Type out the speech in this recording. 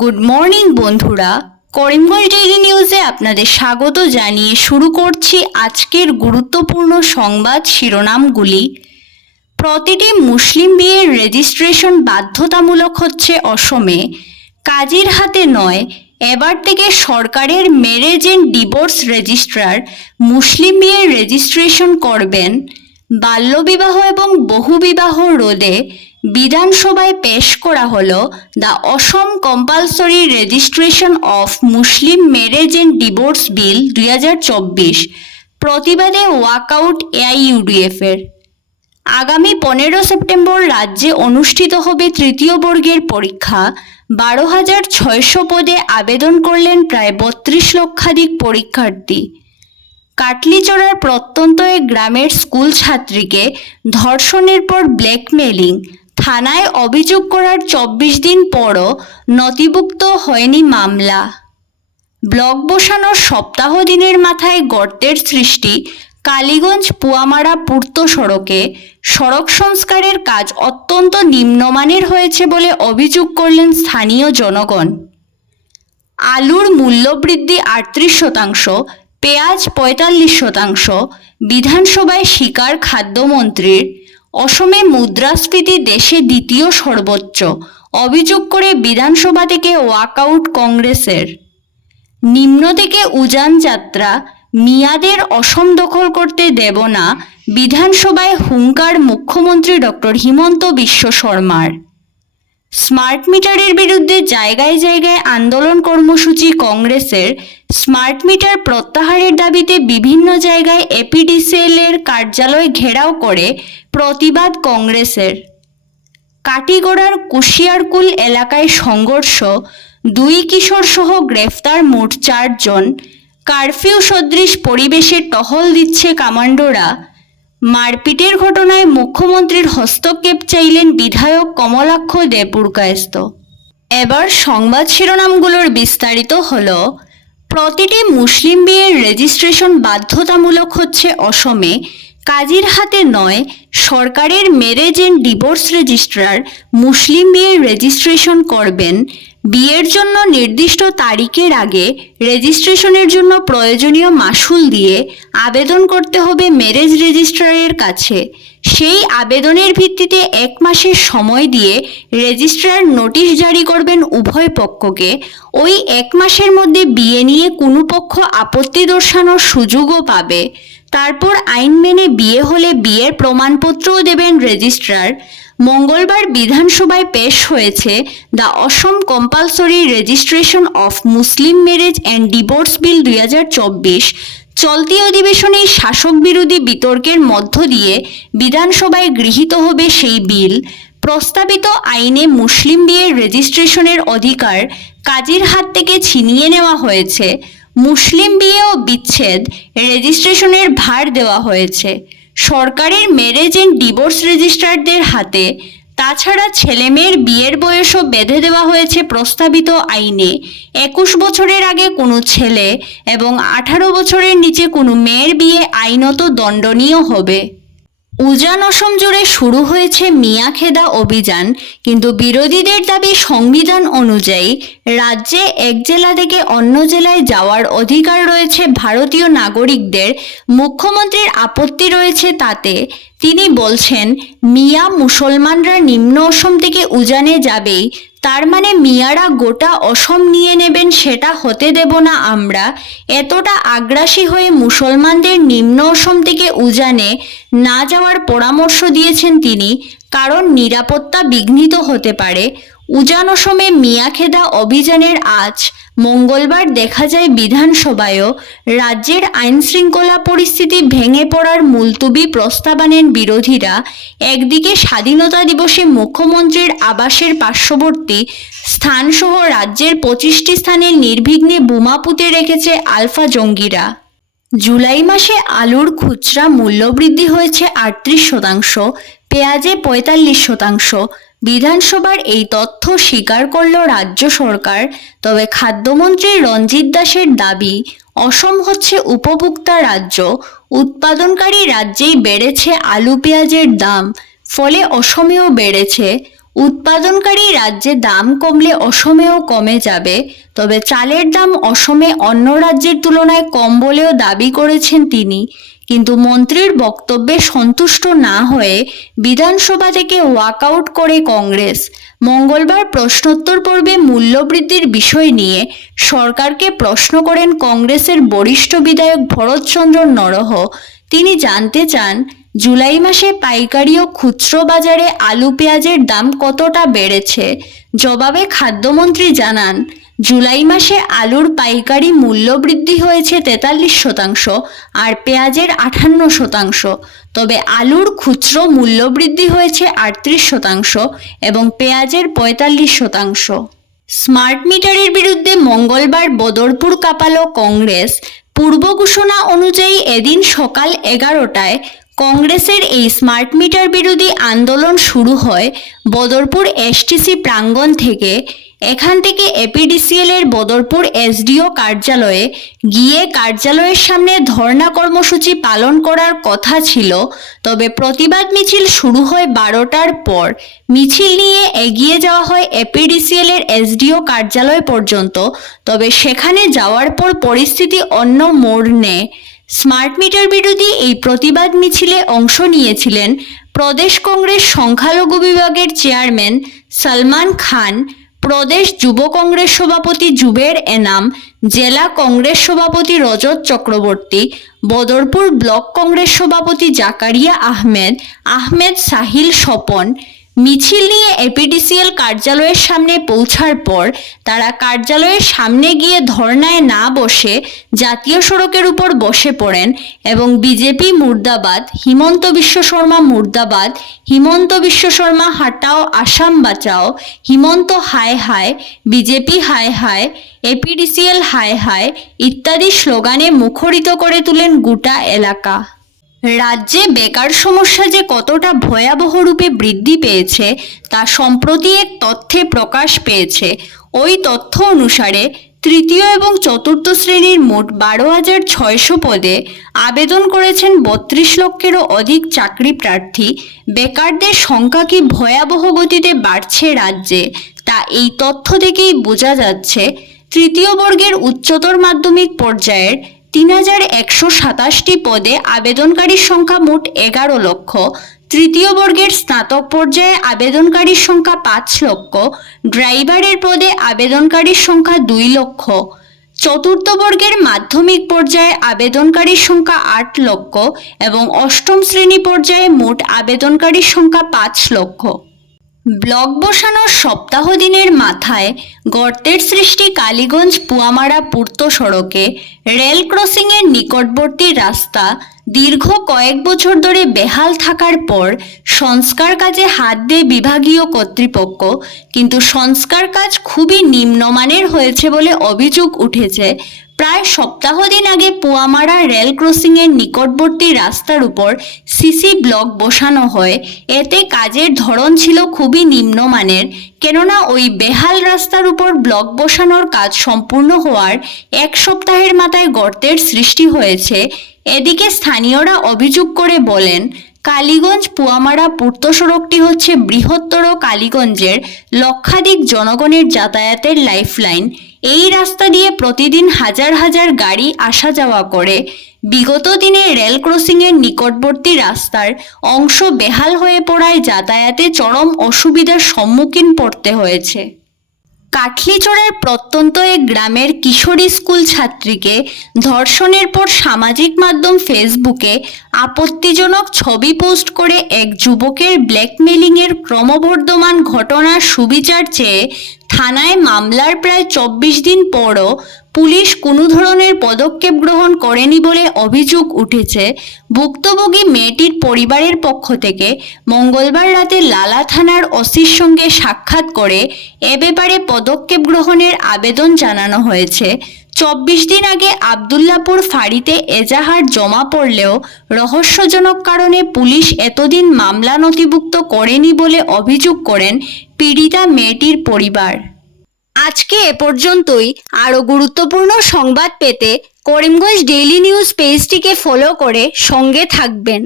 Good morning বন্ধুরা, Karimganj daily নিউজে আপনাদের স্বাগত জানিয়ে শুরু করছি আজকের গুরুত্বপূর্ণ সংবাদ শিরোনামগুলি। প্রতিটি মুসলিম বিয়ের রেজিস্ট্রেশন বাধ্যতামূলক হচ্ছে অসমে। কাজীর হাতে নয়, এবার থেকে সরকারের ম্যারেজ অ্যান্ড ডিভোর্স রেজিস্ট্রার মুসলিম বিয়ের রেজিস্ট্রেশন করবেন। বাল্যবিবাহ এবং বহুবিবাহ রোধে বিধানসভায় পেশ করা হলো the Assam compulsory registration of Muslim marriage and divorce bill 2024। প্রতিবাদে ওয়াকআউট এআইইউডিএফের। আগামী 15 সেপ্টেম্বর রাজ্যে অনুষ্ঠিত হবে তৃতীয় বর্গের পরীক্ষা। 12,600 পদে আবেদন করলেন প্রায় 32 লক্ষাধিক পরীক্ষার্থী। কাটলিচড়ার প্রত্যন্ত এক গ্রামের স্কুল ছাত্রীকে ধর্ষণের পর ব্ল্যাকমেলিং, থানায় অভিযোগ করার 24 দিন পরও নথিভুক্ত হয়নি মামলা। ব্লক বসানোর সপ্তাহ দিনের মাথায় গর্তের সৃষ্টি। কালীগঞ্জ পুয়ামারা পূর্ত সড়কে সড়ক সংস্কারের কাজ অত্যন্ত নিম্নমানের হয়েছে বলে অভিযোগ করলেন স্থানীয় জনগণ। আলুর মূল্যবৃদ্ধি 38%, পেঁয়াজ 45%, বিধানসভায় স্বীকার খাদ্যমন্ত্রীর। অসমে মুদ্রাস্ফীতি দেশে দ্বিতীয় সর্বোচ্চ, অভিযোগ করে বিধানসভা থেকে ওয়াকআউট কংগ্রেসের। নিম্ন থেকে উজান যাত্রা, মিয়াদের অসম দখল করতে দেব না, বিধানসভায় হুঙ্কার মুখ্যমন্ত্রী ডক্টর হিমন্ত বিশ্ব শর্মার। স্মার্ট মিটারের বিরুদ্ধে জায়গায় জায়গায় আন্দোলন কর্মসূচি কংগ্রেসের। স্মার্ট মিটার প্রত্যাহারের দাবিতে বিভিন্ন জায়গায় এপিডিসিএল এর কার্যালয় ঘেরাও করে প্রতিবাদ কংগ্রেসের। কাটিগড়ার কুশিয়ারকুল এলাকায় সংঘর্ষ, 2 কিশোর সহ গ্রেফতার মোট 4 জন। কারফিউ সদৃশ পরিবেশে টহল দিচ্ছে কমান্ডোরা। মারপিটের ঘটনায় মুখ্যমন্ত্রীর হস্তক্ষেপ চাইলেন বিধায়ক কমলাক্ষ দেপুরকায়স্থ। এবার সংবাদ শিরোনামগুলোর বিস্তারিত হলো। প্রতিটি মুসলিম বিয়ের রেজিস্ট্রেশন বাধ্যতামূলক হচ্ছে অসমে। কাজীর হাতে নয়, সরকারের ম্যারেজ অ্যান্ড ডিভোর্স রেজিস্ট্রার মুসলিম বিয়ের রেজিস্ট্রেশন করবেন। বিয়ের জন্য নির্দিষ্ট তারিখের আগে রেজিস্ট্রেশনের জন্য প্রয়োজনীয় মাশুল দিয়ে আবেদন করতে হবে ম্যারেজ রেজিস্ট্রারের কাছে। সেই আবেদনের ভিত্তিতে 1 মাসের সময় দিয়ে রেজিস্ট্রার নোটিশ জারি করবেন উভয় পক্ষকে। ওই 1 মাসের মধ্যে বিয়ে নিয়ে কোনো পক্ষ আপত্তি দর্শানোর সুযোগও পাবে। তারপর আইন মেনে বিয়ে হলে বিয়ের প্রমাণপত্রও দেবেন রেজিস্ট্রার। মঙ্গলবার বিধানসভায় পেশ হয়েছে the Assam compulsory registration of Muslim marriage and divorce bill 2024। চলতি অধিবেশনেই শাসক বিরোধী বিতর্কের মধ্য দিয়ে বিধানসভায় গৃহীত হবে সেই বিল। প্রস্তাবিত আইনে মুসলিম বিয়ের রেজিস্ট্রেশনের অধিকার কাজীর হাত থেকে ছিনিয়ে নেওয়া হয়েছে। মুসলিম বিয়ে ও বিচ্ছেদ রেজিস্ট্রেশনের ভার দেওয়া হয়েছে সরকারের ম্যারেজ অ্যান্ড ডিভোর্স রেজিস্ট্রারদের হাতে। তাছাড়া ছেলেমেয়ের বিয়ের বয়সও বেঁধে দেওয়া হয়েছে প্রস্তাবিত আইনে। 21 বছরের আগে কোনো ছেলে এবং 18 বছরের নিচে কোনো মেয়ের বিয়ে আইনত দণ্ডনীয় হবে। উজান অসম জুড়ে শুরু হয়েছে মিয়াখেদা অভিযান, কিন্তু বিরোধীদের দাবি সংবিধান অনুযায়ী রাজ্যে এক জেলা থেকে অন্য জেলায় যাওয়ার অধিকার রয়েছে ভারতীয় নাগরিকদের। মুখ্যমন্ত্রীর আপত্তি রয়েছে তাতে। তিনি বলছেন, মিয়া মুসলমানরা নিম্ন অসম থেকে উজানে যাবেই, তার মানে মিয়ারা গোটা অসম নিয়ে নেবেন, সেটা হতে দেব না আমরা। এতটা আগ্রাসী হয়ে মুসলমানদের নিম্ন অসম থেকে উজানে না যাওয়ার পরামর্শ দিয়েছেন তিনি, কারণ নিরাপত্তা বিঘ্নিত হতে পারে। উজান অসমে মিয়াখেদা অভিযানের আজ মঙ্গলবার দেখা যায় বিধানসভায়ও। রাজ্যের আইন শৃঙ্খলা পরিস্থিতি ভেঙে পড়ার মুলতুবি প্রস্তাব আনেন বিরোধীরা। একদিকে স্বাধীনতা দিবসে মুখ্যমন্ত্রীর আবাসের পার্শ্ববর্তী স্থানসহ রাজ্যের 25টি স্থানে নির্বিঘ্নে বোমা পুঁতে রেখেছে আলফা জঙ্গিরা। জুলাই মাসে আলুর খুচরা মূল্যবৃদ্ধি হয়েছে 38%, পেঁয়াজে 45%। বিধানসভার এই তথ্য স্বীকার করল রাজ্য সরকার। তবে খাদ্যমন্ত্রী রঞ্জিত দাসের দাবি, অসম হচ্ছে উপভোক্তা রাজ্য। উৎপাদনকারী রাজ্যেই বেড়েছে আলু পেঁয়াজের দাম, ফলে অসমেও বেড়েছে। উৎপাদনকারী রাজ্যে দাম কমলে অসমেও কমে যাবে, তবে চালের দাম অসমে অন্য রাজ্যের তুলনায় কম বলেও দাবি করেছেন তিনি। কিন্তু মন্ত্রীর বক্তব্যে সন্তুষ্ট না হয়ে বিধানসভা থেকে ওয়াকআউট করে কংগ্রেস। মঙ্গলবার প্রশ্নোত্তর পর্বে মূল্যবৃদ্ধির বিষয় নিয়ে সরকারকে প্রশ্ন করেন কংগ্রেসের বরিষ্ঠ বিধায়ক ভরতচন্দ্র নরহ। তিনি জানতে চান, জুলাই মাসে পাইকারি ও খুচরো বাজারে আলু পেঁয়াজের দাম কতটা বেড়েছে। জবাবে খাদ্যমন্ত্রী জানান, জুলাই মাসে আলুর পাইকারি মূল্য বৃদ্ধি হয়েছে 43% আর পেঁয়াজের 58%, তবে আলুর খুচরো মূল্য বৃদ্ধি হয়েছে 38% এবং পেঁয়াজের 45%। স্মার্ট মিটারের বিরুদ্ধে মঙ্গলবার বদরপুর কাঁপালো কংগ্রেস। পূর্ব ঘোষণা অনুযায়ী এদিন সকাল 11টায় কংগ্রেসের এই স্মার্ট মিটার বিরোধী আন্দোলন শুরু হয় বদরপুর এসটিসি প্রাঙ্গণ থেকে। এখান থেকে এপিডিসিএল এর বদরপুর এসডিও কার্যালয়ে গিয়ে কার্যালয়ের সামনে ধর্ণা কর্মসূচি পালন করার কথা ছিল, তবে প্রতিবাদ মিছিল শুরু হয় 12টার পর। মিছিল নিয়ে এগিয়ে যাওয়া হয় এপিডিসিএল এর এসডিও কার্যালয় পর্যন্ত, তবে সেখানে যাওয়ার পর পরিস্থিতি অন্য মোড় নেয়। স্মার্ট মিটার বিরোধী এই প্রতিবাদ মিছিলে অংশ নিয়েছিলেন প্রদেশ কংগ্রেস সংখ্যালঘু বিভাগের চেয়ারম্যান সলমান খান, প্রদেশ যুব কংগ্রেস সভাপতি জুবের এনাম, জেলা কংগ্রেস সভাপতি রজত চক্রবর্তী, বদরপুর ব্লক কংগ্রেস সভাপতি জাকারিয়া আহমেদ সাহিল স্বপন। মিছিল নিয়ে এপিডিসিএল কার্যালয়ের সামনে পৌঁছার পর তারা কার্যালয়ের সামনে গিয়ে ধর্নায় না বসে জাতীয় সড়কের উপর বসে পড়েন এবং বিজেপি মুর্দাবাদ, হিমন্ত বিশ্ব শর্মা মুর্দাবাদ, হিমন্ত বিশ্ব শর্মা হাটাও, আসাম বাঁচাও, হিমন্ত হায় হায়, বিজেপি হায় হায়, এপিডিসিএল হায় হায় ইত্যাদি স্লোগানে মুখরিত করে তুলেন গোটা এলাকা। রাজ্যে বেকার সমস্যা যে কতটা ভয়াবহ রূপে বৃদ্ধি পেয়েছে তা সম্প্রতি এক তথ্যে প্রকাশ পেয়েছে। ওই তথ্য অনুসারে তৃতীয় এবং চতুর্থ শ্রেণীর মোট 12,600 পদে আবেদন করেছেন 32 লক্ষেরও অধিক চাকরি প্রার্থী। বেকারদের সংখ্যা কি ভয়াবহ গতিতে বাড়ছে রাজ্যে, তা এই তথ্য থেকেই বোঝা যাচ্ছে। তৃতীয় বর্গের উচ্চতর মাধ্যমিক পর্যায়ের 3,127টি পদে আবেদনকারীর সংখ্যা মোট 11 লক্ষ, তৃতীয় বর্গের স্নাতক পর্যায়ে আবেদনকারীর সংখ্যা 5 লক্ষ, ড্রাইভারের পদে আবেদনকারীর সংখ্যা 2 লক্ষ, চতুর্থ বর্গের মাধ্যমিক পর্যায়ে আবেদনকারীর সংখ্যা 8 লক্ষ এবং অষ্টম শ্রেণী পর্যায়ে মোট আবেদনকারীর সংখ্যা 5 লক্ষ। ব্লক বসানোর সপ্তাহ দিনের মাথায় গর্তের সৃষ্টি কালীগঞ্জ পুয়ামারা পূর্ত সড়কে। রেল ক্রসিংয়ের নিকটবর্তী রাস্তা দীর্ঘ কয়েক বছর ধরে বেহাল থাকার পর সংস্কার কাজে হাত দেয় বিভাগীয় কর্তৃপক্ষ, কিন্তু সংস্কার কাজ খুবই নিম্নমানের হয়েছে বলে অভিযোগ উঠেছে। প্রায় সপ্তাহ দিন আগে পুয়ামারা রেল ক্রসিংয়ের নিকটবর্তী রাস্তার উপর সিসি ব্লক বসানো হয়। এতে কাজের ধরন ছিল খুবই নিম্নমানের, কেননা ওই বেহাল রাস্তার উপর ব্লক বসানোর কাজ সম্পূর্ণ হওয়ার এক সপ্তাহের মাথায় গর্তের সৃষ্টি হয়েছে। এদিকে স্থানীয়রা অভিযোগ করে বলেন, কালীগঞ্জ পুয়ামারা পূর্ত সড়কটি হচ্ছে বৃহত্তর কালীগঞ্জের লক্ষাধিক জনগণের যাতায়াতের লাইফলাইন। এই রাস্তা দিয়ে প্রতিদিন হাজার হাজার গাড়ি আসা যাওয়া করে। বিগত দিনে রেল ক্রসিংয়ের নিকটবর্তী রাস্তার অংশ বেহাল হয়ে পড়ায় যাতায়াতে চরম অসুবিধার সম্মুখীন পড়তে হয়েছে। কাটলিচড়ার প্রত্যন্ত এক গ্রামের কিশোরী স্কুল ছাত্রীকে ধর্ষণের পর সামাজিক মাধ্যম ফেসবুকে আপত্তিজনক ছবি পোস্ট করে এক যুবকের ব্ল্যাকমেলিংয়ের ক্রমবর্ধমান ঘটনার সুবিচার চেয়ে থানায় মামলার প্রায় 24 দিন পরও পুলিশ কোনো ধরনের পদক্ষেপ গ্রহণ করেনি বলে অভিযোগ উঠেছে। ভুক্তভোগী মেয়েটির পরিবারের পক্ষ থেকে মঙ্গলবার রাতে লালা থানার ওসির সঙ্গে সাক্ষাৎ করে এ ব্যাপারে পদক্ষেপ গ্রহণের আবেদন জানানো হয়েছে। 24 দিন আগে আবদুল্লাপুর ফাঁড়িতে এজাহার জমা পড়লেও রহস্যজনক কারণে পুলিশ এতদিন মামলা নথিভুক্ত করেনি বলে অভিযোগ করেন পীড়িতা মেয়েটির পরিবার। আজকে এ পর্যন্তই। আরও গুরুত্বপূর্ণ সংবাদ পেতে করিমগঞ্জ ডেইলি নিউজ পেজটিকে ফলো করে সঙ্গে থাকবেন।